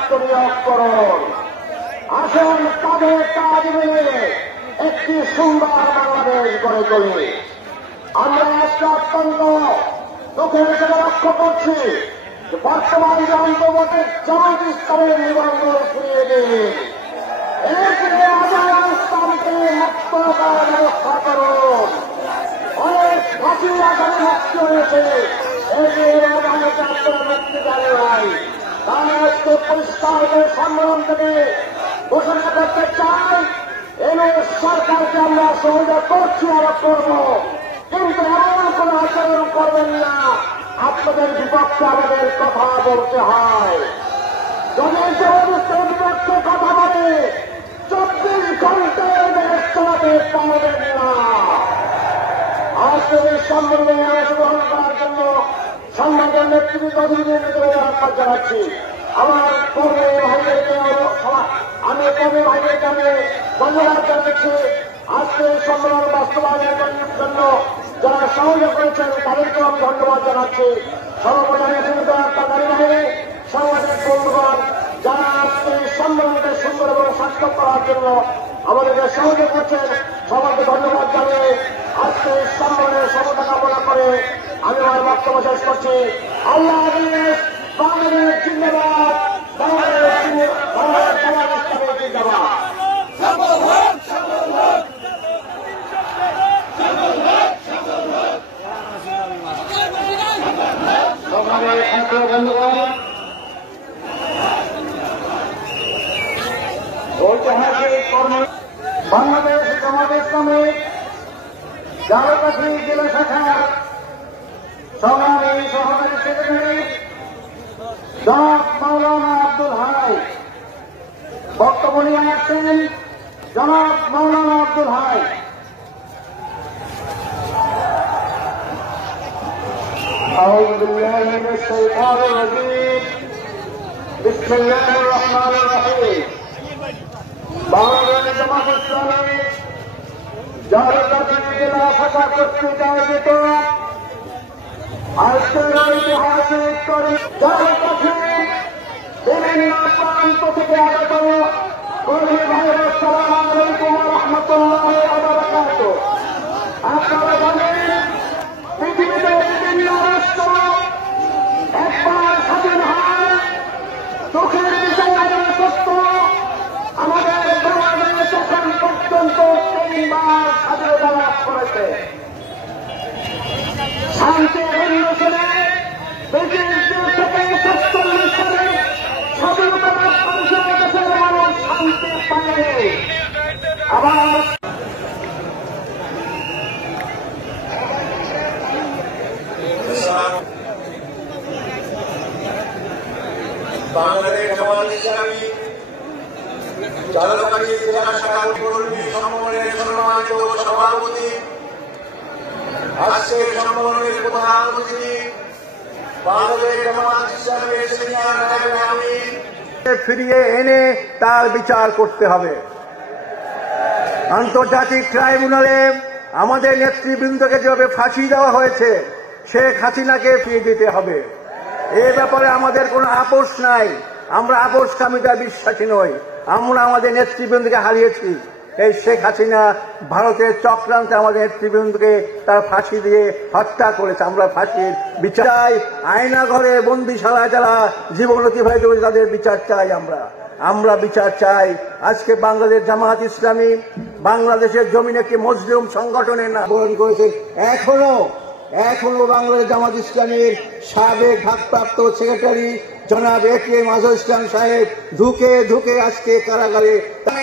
আত্মনিয়োগ করুন। আসুন কাঁধে কাঁধ মিলিয়ে একটি সুন্দর বাংলাদেশ গড়ে তুলি। আমরা আজকে অত্যন্ত দুঃখের সাথে লক্ষ্য করছি বর্তমান যে অন্তর্বর্তী জামাত ইসলামের নিবন্ধন ফিরিয়ে দিন, এরপরে আজাদ ইসলামকে মুক্ত করার ব্যবস্থা করুন। অনেক ফাঁসি আসামি মুক্তি হয়েছে, আপনারা মুক্তি জানে নাই। তারা আজকে পরিষ্কার সম্মেলন থেকে ঘোষণা করতে চাই, এনএস সরকারকে আমরা সহযোগ করছি, আরো করব, কিন্তু এমন কোন আচরণ করবেন না আপনাদের বিপক্ষে আমাদের কথা বলতে হয়। যদি জনগণের বিপক্ষে কথা বলে 24 ঘন্টার দেশ চালাতে পারবেন না। আজকের এই সম্মেলনে অংশগ্রহণ করার জন্য সম্মানের নেতৃত্ব ধন্যবাদ জানাচ্ছি। আমার কর্মী ভাইদেরকে আমি ধন্যবাদ জানাচ্ছি। আজকে এই সম্মেলন বাস্তবায়নের জন্য যারা সহযোগ করেছেন তাদেরকেও আমি ধন্যবাদ জানাচ্ছি। সর্বোপরি সাংবাদিক বন্ধুগণ যারা আজকে এই সম্মেলনকে সুন্দর এবং সার্থক করার জন্য আমাদেরকে সহযোগ করছেন, সবাইকে ধন্যবাদ জানিয়ে আজকে এই সম্মেলনের সফলতা কামনা করে আমি আমার বক্তব্য শেষ করছি। আল্লাহ হাফেজ। বাংলাদেশ জিন্দাবাদ, বাংলাদেশ জিন্দাবাদ, বাংলাদেশ জামাত ইসলামী ঝালকাঠি জেলা শাখার সংগ্রামী সহকারী সেক্রেটারি জনাব মাওলানা আব্দুল হাই বক্তব্য নিয়ে আসছেন। জনাব মাওলানা আব্দুল হাই। أعوذ بالله من الشيطان الرجيم بسم الله الرحمن الرحيم বাংলাদেশ জামাত ইসলামী ঝালকাঠি জেলা শাখা কর্তৃক আয়োজিত আজকের ঐতিহাসিক ঝালকাঠি বিভিন্ন প্রান্ত থেকে আগত কর্মী ভাইয়ের আসসালামু আলাইকুম ওয়া রাহমাতুল্লাহি ওয়া বারাকাতুহু। আপনারা জানেন পৃথিবীতে বিভিন্ন রাষ্ট্র একবার স্বাধীন হয়, চোখের বিষয় সত্য আমাদের বাংলাদেশ এখন পর্যন্ত 3বার স্বাধীনতা লাভ করেছে। শান্তি অন্বেষণে ব্রিটিশদের থেকে 47 সালে স্বাধীনতা লাভ করেছে, দেশের মানুষ শান্তি পায়নি। আবার বাংলাদেশ জামাত ইসলামী ঝালকাঠি জেলা শাখার কর্মী সম্মেলনের সম্মানিত সভাপতি, আজকের সম্মেলনের প্রধান অতিথি বাংলাদেশ জামাত ইসলামের সিনিয়র নায়েবে আমির, ফিরিয়ে এনে তার বিচার করতে হবে। আন্তর্জাতিক ট্রাইব্যুনালে আমাদের নেতৃবৃন্দকে যেভাবে ফাঁসি দেওয়া হয়েছে, শেখ হাসিনাকে ফিরিয়ে দিতে হবে। এ ব্যাপারে আমাদের কোনো আপোষ নাই। আমরা আপোষকামিতা বিশ্বাসী নই। আমরা আমাদের নেতৃবৃন্দকে হারিয়েছি। এই শেখ হাসিনা ভারতের চক্রান্তে আমাদের নেতৃবৃন্দকে তার ফাঁসি দিয়ে হত্যা করেছে। আমরা ফাঁসির বিচার চাই। আয়না ঘরে বন্দিশালায় যারা জীবন অতিবাহিত করেছে তাদের বিচার চাই। আমরা বিচার চাই। আজকে বাংলাদেশ জামাত ইসলামী বাংলাদেশের জমিনে একটি মজলুম সংগঠনের নাম বরণ করেছে। এখনো বাংলাদেশ জামাত ইসলামীর সাবেক ভারপ্রাপ্ত সেক্রেটারি জনাব এটিএম আজহার ইসলাম সাহেব ধুকে আজকে কারাগারে।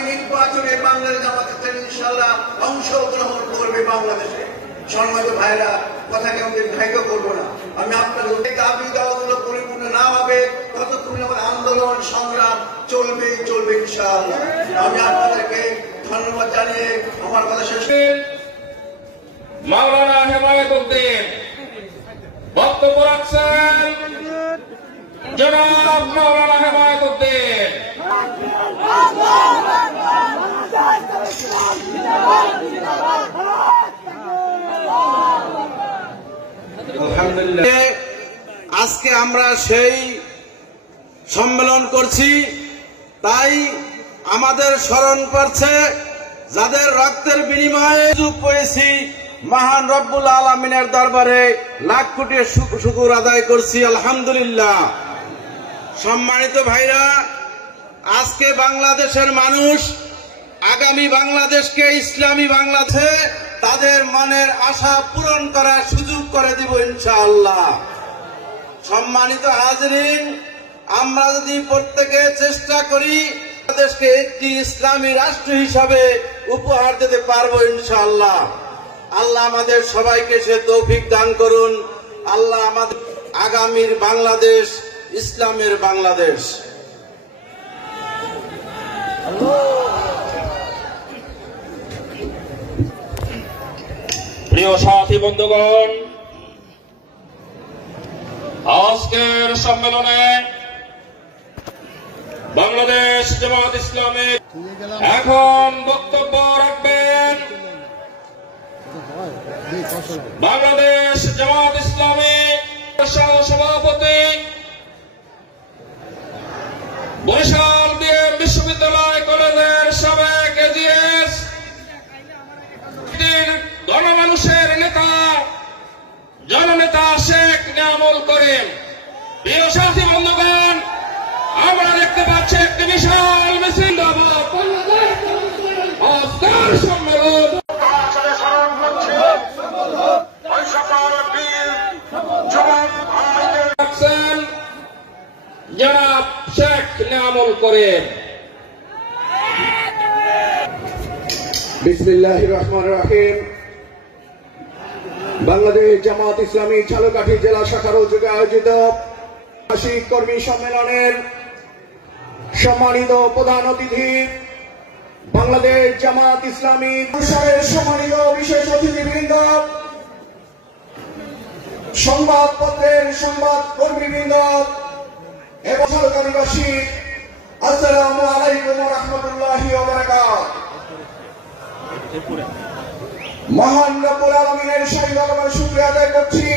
নির্বাচনে বাংলাদেশ জামাত ইসলামী ইনশাআল্লাহ অংশগ্রহণ করবে। বাংলাদেশে সম্মানিত ভাইরা, কথাকে আমি দীর্ঘায়িত করবো না। আমি আপনাদের দাবি দাওয়াগুলো পরিপূর্ণ না হবে ততক্ষণ আমার আন্দোলন সংগ্রাম চলবে ইনশাআল্লাহ। আমি আপনাদেরকে ধন্যবাদ জানিয়ে আমার কথা শেষ। মাওলানা হেমায়েতুদ্দিন বক্তব্য রাখছেন। জনাব মাওলানা হেমায়েতুদ্দিন। আজকে আমরা সেই সম্মেলন করছি, তাই আমাদের স্মরণ করছে যাদের রক্তের বিনিময়ে সুযোগ পেয়েছি। মহান রব্বুল আলামিনের দরবারে লাখ কোটি শুকর আদায় করছি, আলহামদুলিল্লাহ। সম্মানিত ভাইরা, আজকে বাংলাদেশের মানুষ আগামী বাংলাদেশকে ইসলামী বাংলাদেশে তাদের মনের আশা পূরণ করার সুযোগ করে দিব ইনশাআল্লাহ। সম্মানিত হাজরিন, আমরা যদি প্রত্যেকে চেষ্টা করি বাংলাদেশকে একটি ইসলামী রাষ্ট্র হিসাবে উপহার দিতে পারবো ইনশাআল্লাহ। আল্লাহ আমাদের সবাইকে সে তৌফিক দান করুন। আল্লাহ আমাদের আগামীর বাংলাদেশ ইসলামের বাংলাদেশ। প্রিয় সাথী বন্ধুগণ, আজকের সম্মেলনে বাংলাদেশ জামাত ইসলামী এখন বক্তব্য রাখবেন বাংলাদেশ জামাত ইসলামী সভাপতি, বরিশাল বিএম বিশ্ববিদ্যালয় কলেজের সাবেক এজিএস, গণমানুষের নেতা জননেতা শেখ নিয়ামুল করিম। প্রিয় সাথী বন্ধুগণ, আমরা দেখতে পাচ্ছি একটি বিশাল মিছিল সম্মেলন জনাব শেখ নিয়ামুল করিম। বিসমিল্লাহির রহমানির রহিম। বাংলাদেশ জামাত ইসলামী ঝালকাঠি জেলা শাখার উদ্যোগে আয়োজিত বার্ষিক কর্মী সম্মেলনের সম্মানিত প্রধান অতিথি, বাংলাদেশ জামাত ইসলামী পুরস্কারের সম্মানিত বিশেষ অতিথিবৃন্দ, সংবাদপত্রের সংবাদ কর্মীবৃন্দ এবং ঝালকাঠিবাসী, আসসালামু আলাইকুম ওয়া রাহমাতুল্লাহি ওয়া বারাকাতুহু। মহান রব্বুল আলামিনের শাহী দরবারে শুকরিয়া আদায় করছি